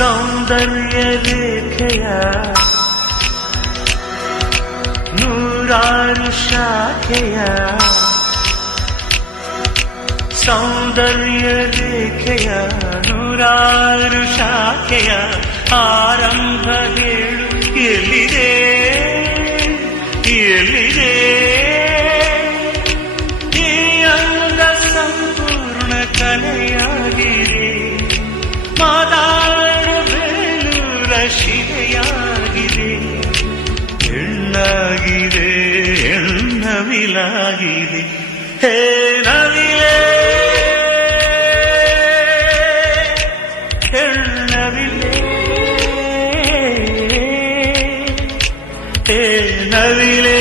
ಸೌಂದರ್ಯ ರೇಖೆಯ ನೂರಾರು ಶಾಖೆಯ ಸೌಂದರ್ಯ ರೇಖೆಯ ನೂರಾರು ಶಾಖೆಯ ಆರಂಭ ಹೇಳು ಎಲ್ಲಿದೆ ಎಲ್ಲಿದೆ ಈ ಅಂಗ ಸಂಪೂರ್ಣ ಕಲೆಯಾಗಿದೆ ಮಾತಾಡಬೇಲೂರ ಶಿಲೆಯಾಗಿದೆ ಹೆಣ್ಣಾಗಿದೆ ಹೆಣ್ಣವಿಲಾಗಿದೆ ಹೇ ನವಿಲೆ ಹೆಣ್ಣವಿಲೆ ಹೇ ನವಿಲೆ